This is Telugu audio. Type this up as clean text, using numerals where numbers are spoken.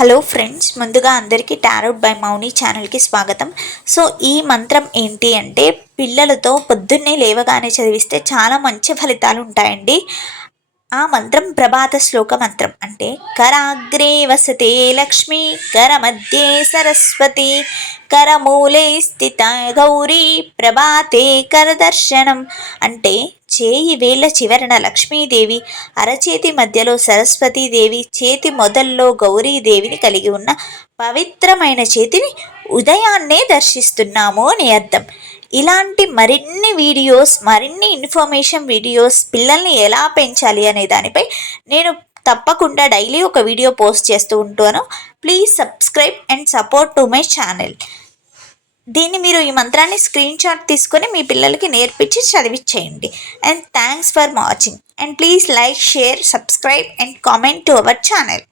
హలో ఫ్రెండ్స్, ముందుగా అందరికీ టారోట్ బై మౌని ఛానల్కి స్వాగతం. సో ఈ మంత్రం ఏంటి అంటే, పిల్లలతో పొద్దున్నే లేవగానే చదివిస్తే చాలా మంచి ఫలితాలు ఉంటాయండి. ఆ మంత్రం ప్రభాత శ్లోక మంత్రం. అంటే కరాగ్రే వసతే లక్ష్మి, కర మధ్యే సరస్వతి, కరమూలే స్థిత గౌరీ, ప్రభాతే కరదర్శనం. అంటే చేయి వేళ్ల చివరన లక్ష్మీదేవి, అరచేతి మధ్యలో సరస్వతీదేవి, చేతి మొదల్లో గౌరీదేవిని కలిగి ఉన్న పవిత్రమైన చేతిని ఉదయాన్నే దర్శిస్తున్నాము అని అర్థం. ఇలాంటి మరిన్ని వీడియోస్, మరిన్ని ఇన్ఫర్మేషన్ వీడియోస్, పిల్లల్ని ఎలా పెంచాలి అనే దానిపై నేను తప్పకుండా డైలీ ఒక వీడియో పోస్ట్ చేస్తూ ఉంటాను. Please subscribe and support to my channel. మీరు ఈ మంత్రాన్ని స్క్రీన్ షాట్ తీసుకొని మీ పిల్లలకి నేర్పించి చదివించేయండి. And thanks for watching. And please like, share, subscribe and comment to our channel.